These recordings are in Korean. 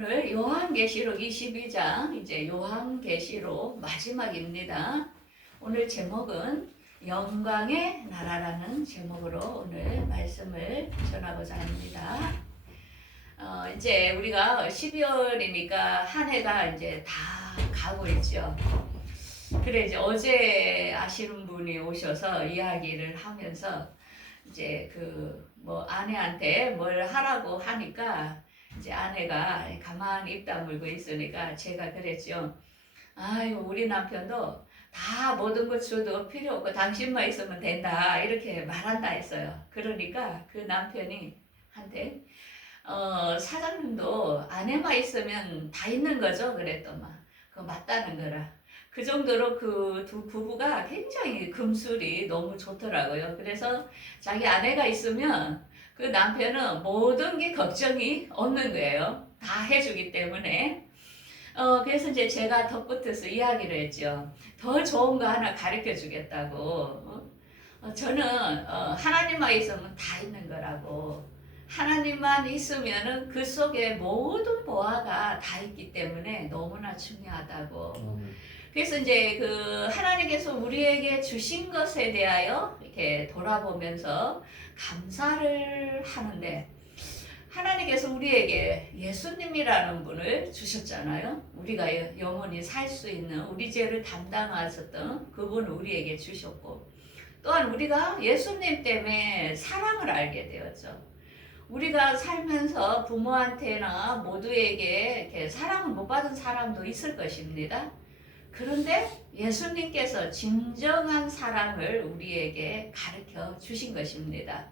오늘 요한계시록 22장 이제 요한계시록 마지막입니다. 오늘 제목은 영광의 나라라는 제목으로 오늘 말씀을 전하고자 합니다. 이제 우리가 12월이니까 한 해가 이제 다 가고 있죠. 그래 이제 어제 아시는 분이 오셔서 이야기를 하면서 이제 뭐 아내한테 뭘 하라고 하니까 이제 아내가 가만히 입 다물고 있으니까 제가 그랬죠. 아유 우리 남편도 다 모든 것 줘도 필요 없고 당신만 있으면 된다 이렇게 말한다 했어요. 그러니까 그 남편이 한테 사장님도 아내만 있으면 다 있는 거죠 그랬더만 그거 맞다는 거라. 그 정도로 그 두 부부가 굉장히 금술이 너무 좋더라고요. 그래서 자기 아내가 있으면 그 남편은 모든 게 걱정이 없는 거예요. 다 해주기 때문에. 그래서 이제 제가 덧붙여서 이야기를 했죠. 더 좋은 거 하나 가르쳐 주겠다고. 저는 하나님만 있으면 다 있는 거라고. 하나님만 있으면은 그 속에 모든 보화가 다 있기 때문에 너무나 중요하다고. 그래서 이제 하나님께서 우리에게 주신 것에 대하여 이렇게 돌아보면서 감사를 하는데, 하나님께서 우리에게 예수님이라는 분을 주셨잖아요. 우리가 영원히 살 수 있는 우리 죄를 담당하셨던 그분을 우리에게 주셨고, 또한 우리가 예수님 때문에 사랑을 알게 되었죠. 우리가 살면서 부모한테나 모두에게 이렇게 사랑을 못 받은 사람도 있을 것입니다. 그런데 예수님께서 진정한 사랑을 우리에게 가르쳐 주신 것입니다.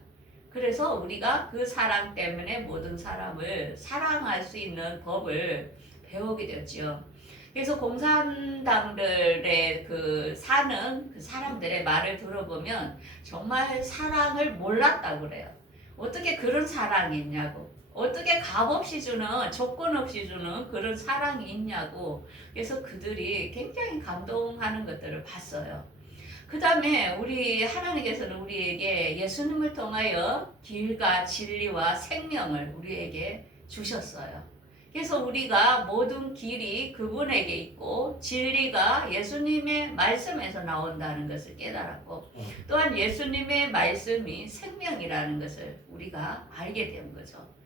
그래서 우리가 그 사랑 때문에 모든 사람을 사랑할 수 있는 법을 배우게 됐죠. 그래서 공산당들의 사는 그 사람들의 말을 들어보면 정말 사랑을 몰랐다고 그래요. 어떻게 그런 사랑이 있냐고. 어떻게 값 없이 주는, 조건 없이 주는 그런 사랑이 있냐고. 그래서 그들이 굉장히 감동하는 것들을 봤어요. 그 다음에 우리 하나님께서는 우리에게 예수님을 통하여 길과 진리와 생명을 우리에게 주셨어요. 그래서 우리가 모든 길이 그분에게 있고 진리가 예수님의 말씀에서 나온다는 것을 깨달았고, 또한 예수님의 말씀이 생명이라는 것을 우리가 알게 된 거죠.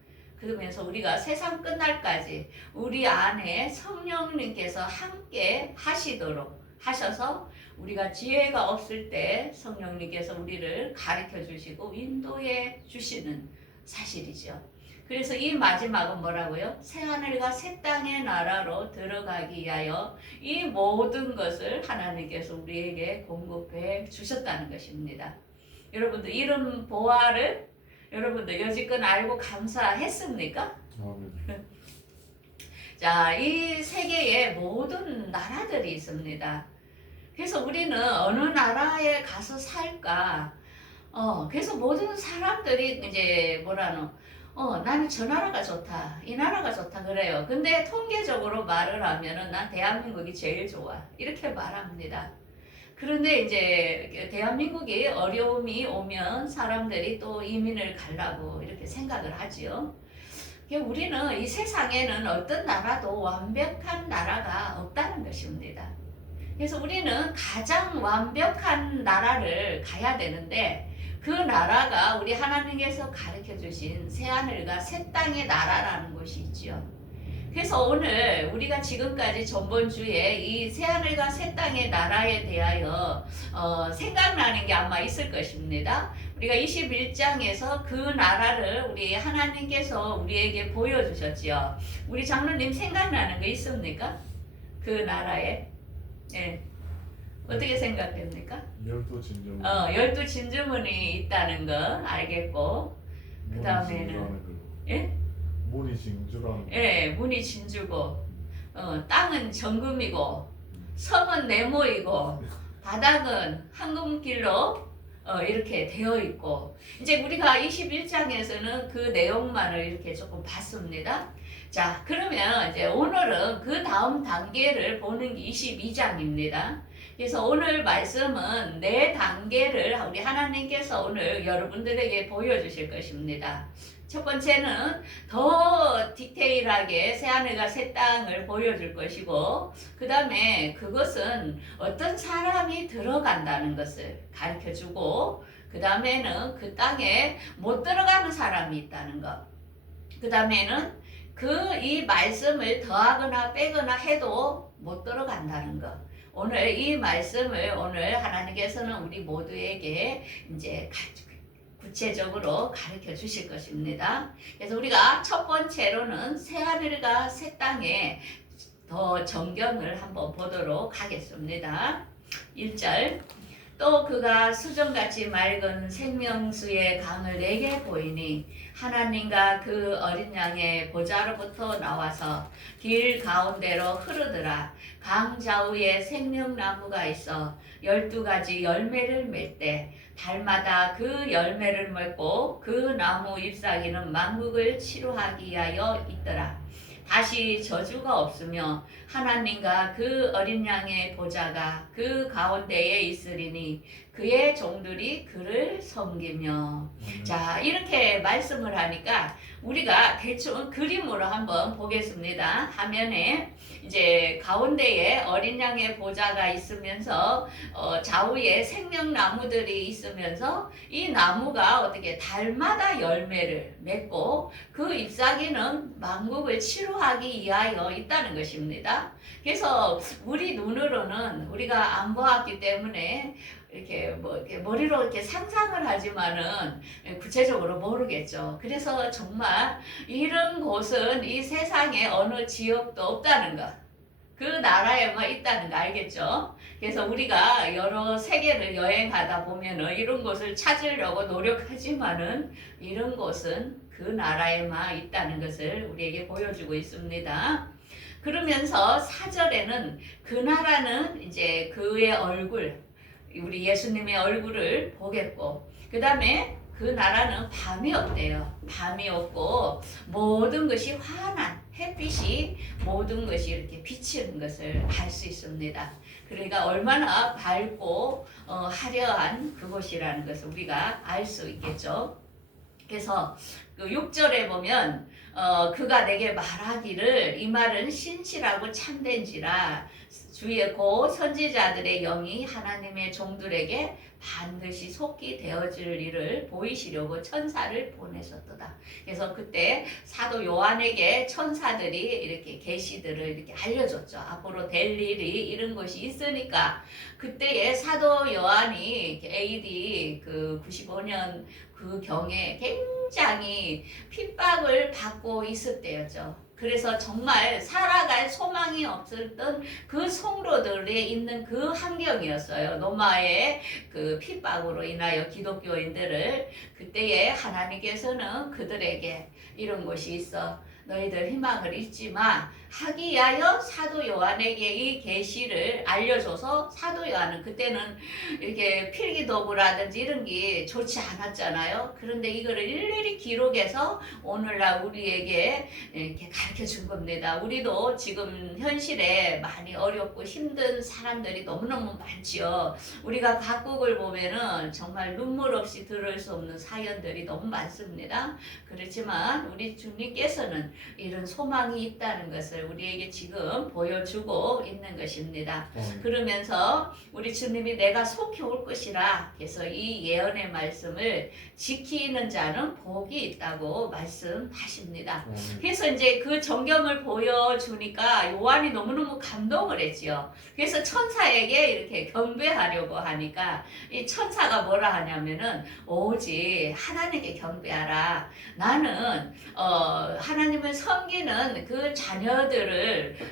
그러면서 우리가 세상 끝날까지 우리 안에 성령님께서 함께 하셔서 우리가 지혜가 없을 때 성령님께서 우리를 가르쳐 주시고 인도해 주시는 사실이죠. 그래서 이 마지막은 뭐라고요? 새하늘과 새 땅의 나라로 들어가기 위하여 이 모든 것을 하나님께서 우리에게 공급해 주셨다는 것입니다. 여러분들 이런 보화를 여러분들 여지껏 알고 감사했습니까? 자, 이 세계에 모든 나라들이 있습니다. 그래서 우리는 어느 나라에 가서 살까? 그래서 모든 사람들이 이제 나는 저 나라가 좋다, 이 나라가 좋다 그래요. 근데 통계적으로 말을 하면은 난 대한민국이 제일 좋아 이렇게 말합니다. 그런데 이제 대한민국이 어려움이 오면 사람들이 또 이민을 가려고 이렇게 생각을 하지요. 우리는 이 세상에는 어떤 나라도 완벽한 나라가 없다는 것입니다. 그래서 우리는 가장 완벽한 나라를 가야 되는데 그 나라가 우리 하나님께서 가르쳐 주신 새하늘과 새 땅의 나라라는 곳이 있죠. 그래서 오늘 우리가 지금까지 전번주에 이 새하늘과 새 땅의 나라에 대하여 생각나는 게 아마 있을 것입니다. 우리가 21장에서 그 나라를 우리 하나님께서 우리에게 보여주셨지요. 우리 장로님 생각나는 거 있습니까? 그 나라에. 네. 어떻게 생각됩니까? 12진주문. 12진주문이 있다는 거 알겠고, 그 다음에는, 예? 문이 진주라는 거. 예, 문이 진주고, 땅은 정금이고, 섬은 네모이고, 바닥은 황금길로 이렇게 되어 있고, 이제 우리가 21장에서는 그 내용만을 이렇게 조금 봤습니다. 자, 그러면 이제 오늘은 그 다음 단계를 보는 게 22장입니다. 그래서 오늘 말씀은 네 단계를 우리 하나님께서 오늘 여러분들에게 보여주실 것입니다. 첫 번째는 더 디테일하게 새하늘과 새 땅을 보여줄 것이고, 그 다음에 그것은 어떤 사람이 들어간다는 것을 가르쳐 주고, 그 다음에는 그 땅에 못 들어가는 사람이 있다는 것. 그 다음에는 이 말씀을 더하거나 빼거나 해도 못 들어간다는 것. 오늘 이 말씀을 오늘 하나님께서는 우리 모두에게 이제 구체적으로 가르쳐 주실 것입니다. 그래서 우리가 첫 번째로는 새하늘과 새 땅에 더 정경을 한번 보도록 하겠습니다. 1절, 또 그가 수정같이 맑은 생명수의 강을 내게 보이니 하나님과 그 어린 양의 보좌로부터 나와서 길 가운데로 흐르더라. 강 좌우에 생명나무가 있어 12가지 열매를 맺되 달마다 그 열매를 맺고 그 나무 잎사귀는 만국을 치료하기 위하여 있더라. 다시 저주가 없으며 하나님과 그 어린 양의 보좌가 그 가운데에 있으리니 그의 종들이 그를 섬기며. 자, 이렇게 말씀을 하니까 우리가 대충 그림으로 한번 보겠습니다. 화면에 이제 가운데에 어린 양의 보좌가 있으면서 좌우에 생명나무들이 있으면서 이 나무가 어떻게 달마다 열매를 맺고 그 잎사귀는 만국을 치료하기 위하여 있다는 것입니다. 그래서 우리 눈으로는 우리가 안 보았기 때문에 이렇게 이렇게 머리로 이렇게 상상을 하지만은 구체적으로 모르겠죠. 그래서 정말 이런 곳은 이 세상에 어느 지역도 없다는 것. 그 나라에만 있다는 거 알겠죠? 그래서 우리가 여러 세계를 여행하다 보면은 이런 곳을 찾으려고 노력하지만은 이런 곳은 그 나라에만 있다는 것을 우리에게 보여주고 있습니다. 그러면서 4절에는 그 나라는 이제 그의 얼굴, 우리 예수님의 얼굴을 보겠고, 그 다음에 그 나라는 밤이 없대요. 밤이 없고 모든 것이 환한 햇빛이 모든 것이 이렇게 비치는 것을 알 수 있습니다. 그러니까 얼마나 밝고 화려한 그곳이라는 것을 우리가 알 수 있겠죠. 그래서 그 6절에 보면 그가 내게 말하기를 이 말은 신실하고 참된지라 주의 고 선지자들의 영이 하나님의 종들에게 반드시 속히 되어질 일을 보이시려고 천사를 보내셨도다. 그래서 그때 사도 요한에게 천사들이 이렇게 계시들을 이렇게 알려줬죠. 앞으로 될 일이 이런 것이 있으니까 그때에 사도 요한이 AD 그 95년 그 경에 굉장히 핍박을 받고 있을 때였죠. 그래서 정말 살아갈 소망이 없었던 그 성도들에 있는 그 환경이었어요. 로마의 그 핍박으로 인하여 기독교인들을 그때에 하나님께서는 그들에게 이런 것이 있어. 너희들 희망을 잊지 마. 하기 위하여 사도 요한에게 이 계시를 알려줘서 사도 요한은 그때는 이렇게 필기도구라든지 이런 게 좋지 않았잖아요. 그런데 이거를 일일이 기록해서 오늘날 우리에게 이렇게 가르쳐 준 겁니다. 우리도 지금 현실에 많이 어렵고 힘든 사람들이 너무너무 많지요. 우리가 각국을 보면은 정말 눈물 없이 들을 수 없는 사연들이 너무 많습니다. 그렇지만 우리 주님께서는 이런 소망이 있다는 것을 우리에게 지금 보여주고 있는 것입니다. 그러면서 우리 주님이 내가 속히 올 것이라 그래서 이 예언의 말씀을 지키는 자는 복이 있다고 말씀하십니다. 그래서 이제 그 정경을 보여주니까 요한이 너무너무 감동을 했지요. 그래서 천사에게 이렇게 경배하려고 하니까 이 천사가 뭐라 하냐면은 오직 하나님께 경배하라. 나는 하나님을 섬기는 그 자녀들을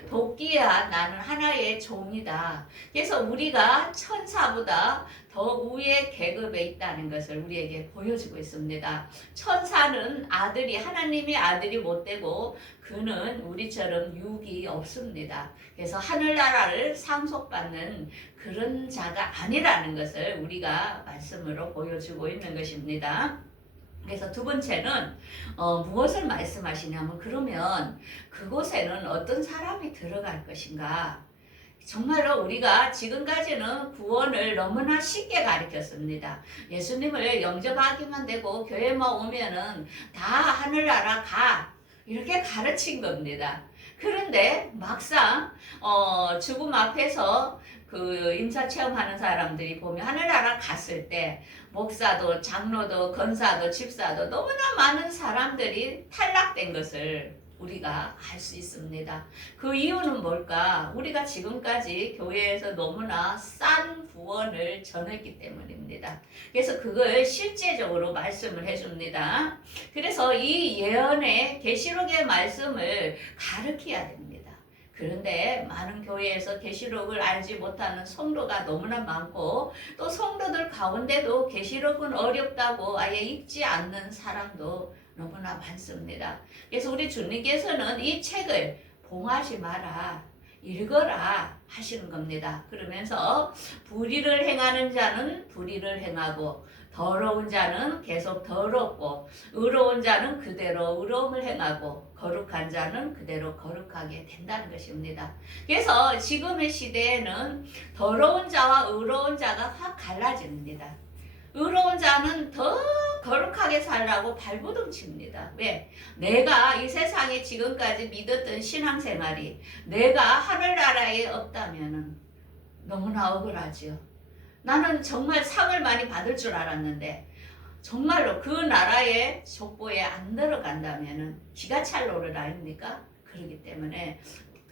돕기 위한 나는 하나의 종이다. 그래서 우리가 천사보다 더 우의 계급에 있다는 것을 우리에게 보여주고 있습니다. 천사는 아들이 하나님의 아들이 못 되고 그는 우리처럼 육이 없습니다. 그래서 하늘나라를 상속받는 그런 자가 아니라는 것을 우리가 말씀으로 보여주고 있는 것입니다. 그래서 두 번째는 무엇을 말씀하시냐면 그러면 그곳에는 어떤 사람이 들어갈 것인가? 정말로 우리가 지금까지는 구원을 너무나 쉽게 가르쳤습니다. 예수님을 영접하기만 되고 교회만 오면은 다 하늘나라 가 이렇게 가르친 겁니다. 그런데 막상 죽음 앞에서 그 임사 체험하는 사람들이 보면 하늘나라 갔을 때 목사도 장로도 권사도 집사도 너무나 많은 사람들이 탈락된 것을 우리가 알 수 있습니다. 그 이유는 뭘까? 우리가 지금까지 교회에서 너무나 싼 구원을 전했기 때문입니다. 그래서 그걸 실제적으로 말씀을 해줍니다. 그래서 이 예언의 계시록의 말씀을 가르쳐야 됩니다. 그런데 많은 교회에서 계시록을 알지 못하는 성도가 너무나 많고 또 성도들 가운데도 계시록은 어렵다고 아예 읽지 않는 사람도 너무나 많습니다. 그래서 우리 주님께서는 이 책을 봉하지 마라, 읽어라 하시는 겁니다. 그러면서 불의를 행하는 자는 불의를 행하고 더러운 자는 계속 더럽고 의로운 자는 그대로 의로움을 행하고 거룩한 자는 그대로 거룩하게 된다는 것입니다. 그래서 지금의 시대에는 더러운 자와 의로운 자가 확 갈라집니다. 의로운 자는 더 거룩하게 살라고 발버둥 칩니다. 왜? 내가 이 세상에 지금까지 믿었던 신앙생활이 내가 하늘나라에 없다면 너무나 억울하지요. 나는 정말 상을 많이 받을 줄 알았는데 정말로 그 나라의 족보에 안 들어간다면 기가 찰 노릇 아닙니까? 그렇기 때문에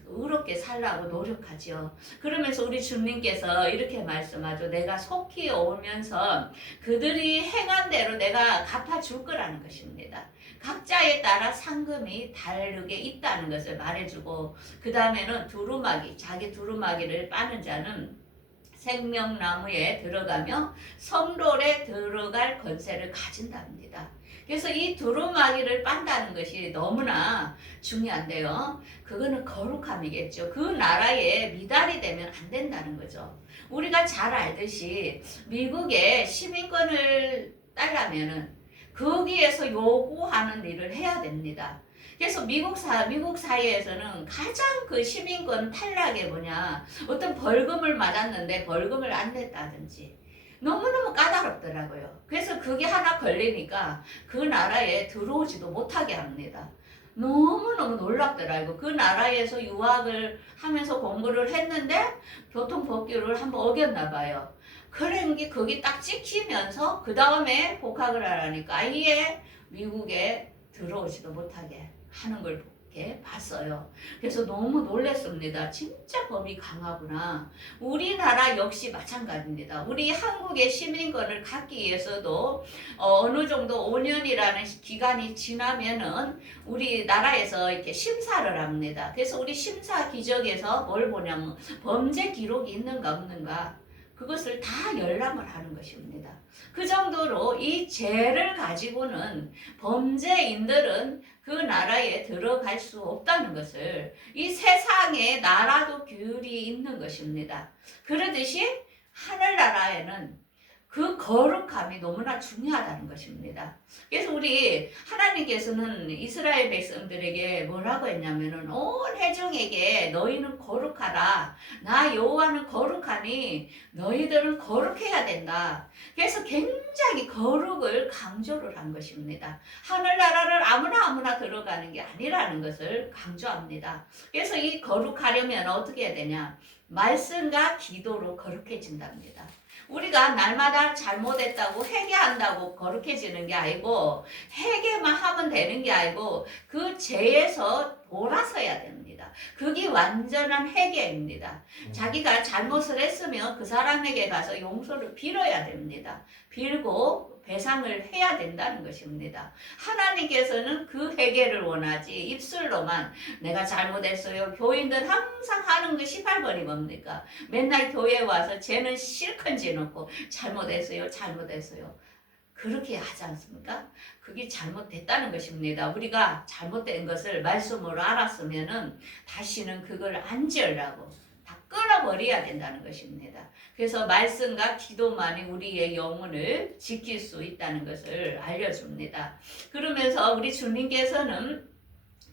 의롭게 살라고 노력하죠. 그러면서 우리 주님께서 이렇게 말씀하죠. 내가 속히 오면서 그들이 행한 대로 내가 갚아줄 거라는 것입니다. 각자에 따라 상금이 다르게 있다는 것을 말해주고 그 다음에는 두루마기, 자기 두루마기를 빠는 자는 생명나무에 들어가며 성돌에 들어갈 권세를 가진답니다. 그래서 이 두루마기를 빤다는 것이 너무나 중요한데요. 그거는 거룩함이겠죠. 그 나라에 미달이 되면 안 된다는 거죠. 우리가 잘 알듯이 미국의 시민권을 따려면은 거기에서 요구하는 일을 해야 됩니다. 그래서 미국 사회에서는 가장 그 시민권 탈락이 뭐냐, 어떤 벌금을 맞았는데 벌금을 안 냈다든지 너무너무 까다롭더라고요. 그래서 그게 하나 걸리니까 그 나라에 들어오지도 못하게 합니다. 너무너무 놀랍더라고요. 그 나라에서 유학을 하면서 공부를 했는데 교통법규를 한번 어겼나 봐요. 그런 게 거기 딱 찍히면서 그 다음에 복학을 하라니까 아예 미국에 들어오지도 못하게 하는 걸 이렇게 봤어요. 그래서 너무 놀랐습니다. 진짜 법이 강하구나. 우리나라 역시 마찬가지입니다. 우리 한국의 시민권을 갖기 위해서도 어느 정도 5년이라는 기간이 지나면은 우리나라에서 이렇게 심사를 합니다. 그래서 우리 심사 기적에서 뭘 보냐면 범죄 기록이 있는가 없는가 그것을 다 열람을 하는 것입니다. 그 정도로 이 죄를 가지고는 범죄인들은 그 나라에 들어갈 수 없다는 것을 이 세상에 나라도 규율이 있는 것입니다. 그러듯이 하늘나라에는 그 거룩함이 너무나 중요하다는 것입니다. 그래서 우리 하나님께서는 이스라엘 백성들에게 뭐라고 했냐면은 온 회중에게 너희는 거룩하라. 나 여호와는 거룩하니 너희들은 거룩해야 된다. 그래서 굉장히 거룩을 강조를 한 것입니다. 하늘나라를 아무나 들어가는 게 아니라는 것을 강조합니다. 그래서 이 거룩하려면 어떻게 해야 되냐? 말씀과 기도로 거룩해진답니다. 우리가 날마다 잘못했다고 회개한다고 거룩해지는 게 아니고 회개만 하면 되는 게 아니고 그 죄에서 돌아서야 됩니다. 그게 완전한 회개입니다. 자기가 잘못을 했으면 그 사람에게 가서 용서를 빌어야 됩니다. 빌고 배상을 해야 된다는 것입니다. 하나님께서는 그 회개를 원하지 입술로만 내가 잘못했어요. 교인들 항상 하는 거 18번이 뭡니까? 맨날 교회에 와서 죄는 실컷 지놓고 잘못했어요. 그렇게 하지 않습니까? 그게 잘못됐다는 것입니다. 우리가 잘못된 것을 말씀으로 알았으면은 다시는 그걸 안 지으려고 다 끊어버려야 된다는 것입니다. 그래서 말씀과 기도만이 우리의 영혼을 지킬 수 있다는 것을 알려줍니다. 그러면서 우리 주님께서는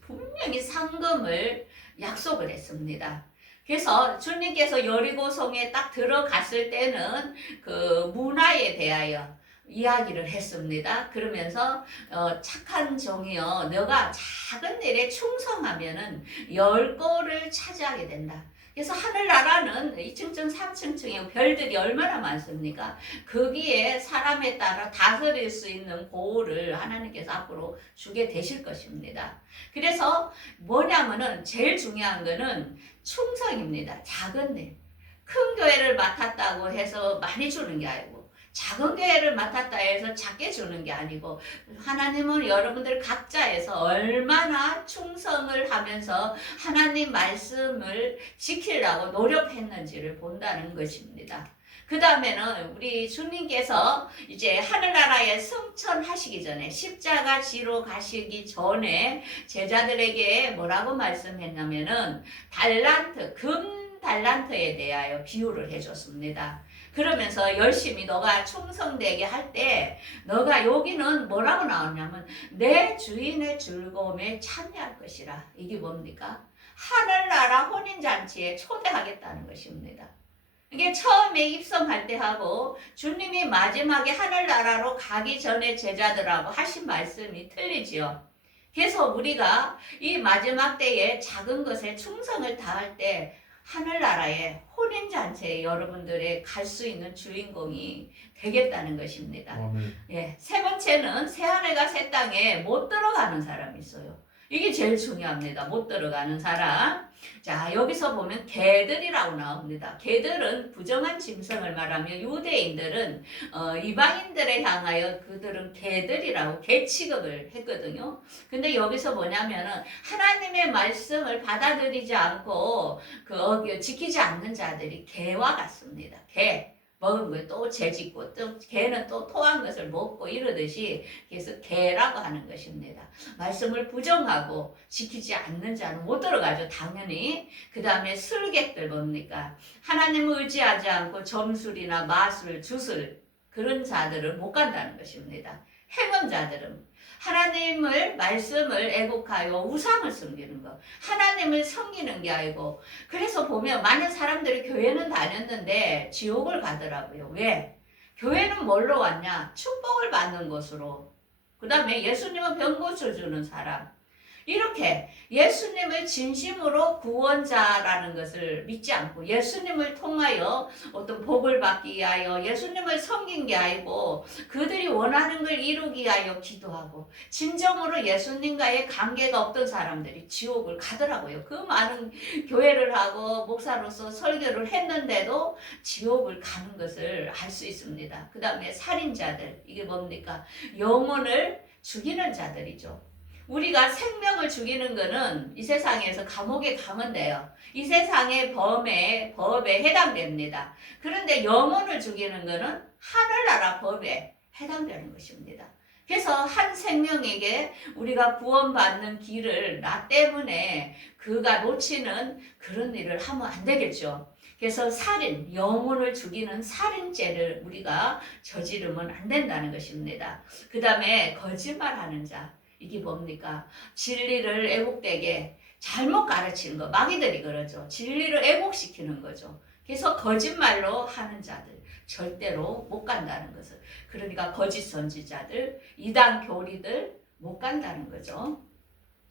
분명히 상금을 약속을 했습니다. 그래서 주님께서 여리고성에 딱 들어갔을 때는 그 문화에 대하여 이야기를 했습니다. 그러면서 착한 종이여 너가 작은 일에 충성하면은 10골을 차지하게 된다. 그래서 하늘나라는 2층층 3층층에 별들이 얼마나 많습니까? 거기에 사람에 따라 다스릴 수 있는 보호를 하나님께서 앞으로 주게 되실 것입니다. 그래서 뭐냐면은 제일 중요한 거는 충성입니다. 작은 일. 큰 교회를 맡았다고 해서 많이 주는 게 아니고 작은 교회를 맡았다 해서 작게 주는 게 아니고 하나님은 여러분들 각자에서 얼마나 충성을 하면서 하나님 말씀을 지키려고 노력했는지를 본다는 것입니다. 그 다음에는 우리 주님께서 이제 하늘나라에 승천하시기 전에 십자가 지로 가시기 전에 제자들에게 뭐라고 말씀했냐면은 금 달란트에 대하여 비유를 해줬습니다. 그러면서 열심히 너가 충성되게 할 때 너가 여기는 뭐라고 나오냐면 내 주인의 즐거움에 참여할 것이라. 이게 뭡니까? 하늘나라 혼인잔치에 초대하겠다는 것입니다. 이게 처음에 입성할 때 하고 주님이 마지막에 하늘나라로 가기 전에 제자들하고 하신 말씀이 틀리지요. 그래서 우리가 이 마지막 때에 작은 것에 충성을 다할 때 하늘나라의 혼인잔치에 여러분들의 갈 수 있는 주인공이 되겠다는 것입니다. 아멘. 예, 세 번째는 새하늘과 새 땅에 못 들어가는 사람이 있어요. 이게 제일 중요합니다. 못 들어가는 사람. 자, 여기서 보면 개들이라고 나옵니다. 개들은 부정한 짐승을 말하며 유대인들은 이방인들에 향하여 그들은 개들이라고 개 취급을 했거든요. 근데 여기서 뭐냐면은 하나님의 말씀을 받아들이지 않고 지키지 않는 자들이 개와 같습니다. 개. 먹은 걸 또 재짓고 또 개는 또 토한 것을 먹고 이러듯이 그래서 개라고 하는 것입니다. 말씀을 부정하고 지키지 않는 자는 못 들어가죠. 당연히. 그 다음에 술객들 뭡니까? 하나님을 의지하지 않고 점술이나 마술, 주술 그런 자들을 못 간다는 것입니다. 행언자들은 하나님을 말씀을 애곡하여 우상을 섬기는 것, 하나님을 섬기는 게 아니고. 그래서 보면 많은 사람들이 교회는 다녔는데 지옥을 가더라고요. 왜? 교회는 뭘로 왔냐? 축복을 받는 것으로. 그 다음에 예수님은 병 고쳐주는 사람. 이렇게 예수님을 진심으로 구원자라는 것을 믿지 않고 예수님을 통하여 어떤 복을 받기 위하여 예수님을 섬긴 게 아니고 그들이 원하는 걸 이루기 위하여 기도하고 진정으로 예수님과의 관계가 없던 사람들이 지옥을 가더라고요. 그 많은 교회를 하고 목사로서 설교를 했는데도 지옥을 가는 것을 알 수 있습니다. 그 다음에 살인자들, 이게 뭡니까? 영혼을 죽이는 자들이죠. 우리가 생명을 죽이는 것은 이 세상에서 감옥에 가면 돼요. 이 세상의 법에 해당됩니다. 그런데 영혼을 죽이는 것은 하늘나라 법에 해당되는 것입니다. 그래서 한 생명에게 우리가 구원받는 길을 나 때문에 그가 놓치는 그런 일을 하면 안 되겠죠. 그래서 살인, 영혼을 죽이는 살인죄를 우리가 저지르면 안 된다는 것입니다. 그 다음에 거짓말하는 자. 이게 뭡니까? 진리를 애국되게 잘못 가르치는 거. 마귀들이 그러죠. 진리를 애국시키는 거죠. 그래서 거짓말로 하는 자들 절대로 못 간다는 것을. 그러니까 거짓 선지자들, 이단 교리들 못 간다는 거죠.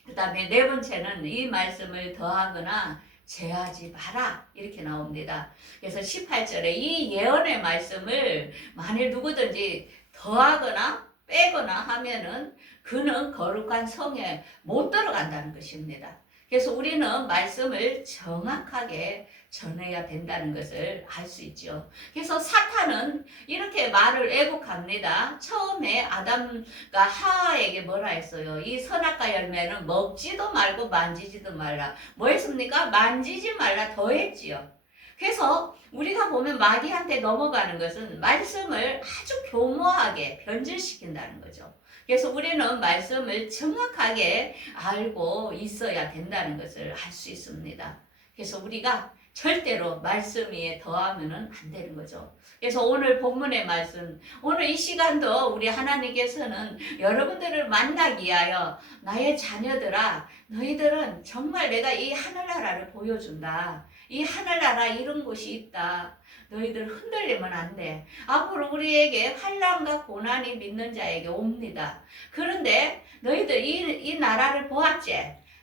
그 다음에 네 번째는 이 말씀을 더하거나 제하지 마라 이렇게 나옵니다. 그래서 18절에 이 예언의 말씀을 만일 누구든지 더하거나 빼거나 하면은 그는 거룩한 성에 못 들어간다는 것입니다. 그래서 우리는 말씀을 정확하게 전해야 된다는 것을 알 수 있죠. 그래서 사탄은 이렇게 말을 애국합니다. 처음에 아담과 하와에게 뭐라 했어요? 이 선악과 열매는 먹지도 말고 만지지도 말라. 뭐 했습니까? 만지지 말라 더 했지요. 그래서 우리가 보면 마귀한테 넘어가는 것은 말씀을 아주 교모하게 변질시킨다는 거죠. 그래서 우리는 말씀을 정확하게 알고 있어야 된다는 것을 알 수 있습니다. 그래서 우리가 절대로 말씀 위에 더하면은 안 되는 거죠. 그래서 오늘 본문의 말씀, 오늘 이 시간도 우리 하나님께서는 여러분들을 만나기 위하여 나의 자녀들아, 너희들은 정말 내가 이 하늘나라를 보여준다. 이 하늘나라 이런 곳이 있다. 너희들 흔들리면 안 돼. 앞으로 우리에게 환난과 고난이 믿는 자에게 옵니다. 그런데 너희들 이 나라를 보았지?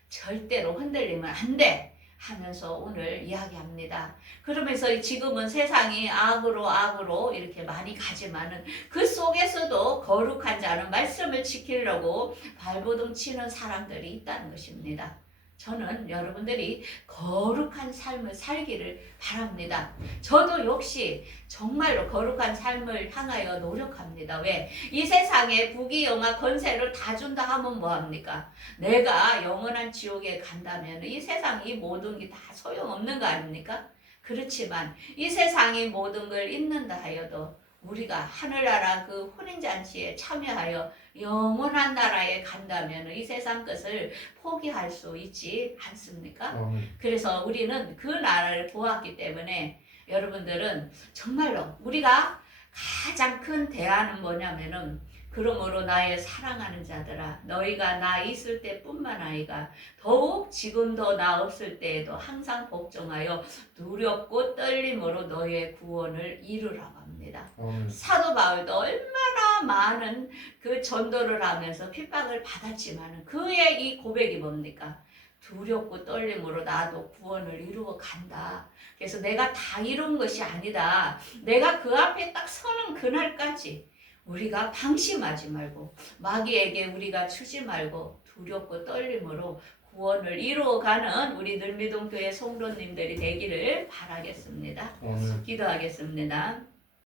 절대로 흔들리면 안 돼. 하면서 오늘 이야기합니다. 그러면서 지금은 세상이 악으로 이렇게 많이 가지만은 그 속에서도 거룩한 자는 말씀을 지키려고 발버둥 치는 사람들이 있다는 것입니다. 저는 여러분들이 거룩한 삶을 살기를 바랍니다. 저도 역시 정말로 거룩한 삶을 향하여 노력합니다. 왜? 이 세상에 부귀영화 권세를 다 준다 하면 뭐합니까? 내가 영원한 지옥에 간다면 이 세상 이 모든 게 다 소용없는 거 아닙니까? 그렇지만 이 세상의 모든 걸 잊는다 하여도 우리가 하늘나라 그 혼인잔치에 참여하여 영원한 나라에 간다면 이 세상 것을 포기할 수 있지 않습니까? 그래서 우리는 그 나라를 보았기 때문에 여러분들은 정말로 우리가 가장 큰 대안은 뭐냐면은 그러므로 나의 사랑하는 자들아 너희가 나 있을 때뿐만 아니라 더욱 지금도 나 없을 때에도 항상 복종하여 두렵고 떨림으로 너희의 구원을 이루라고 합니다. 사도 바울도 얼마나 많은 그 전도를 하면서 핍박을 받았지만 그의 이 고백이 뭡니까? 두렵고 떨림으로 나도 구원을 이루어 간다. 그래서 내가 다 이룬 것이 아니다. 내가 그 앞에 딱 서는 그날까지 우리가 방심하지 말고 마귀에게 우리가 추지 말고 두렵고 떨림으로 구원을 이루어가는 우리 늘미동교회 성도님들이 되기를 바라겠습니다. 기도하겠습니다.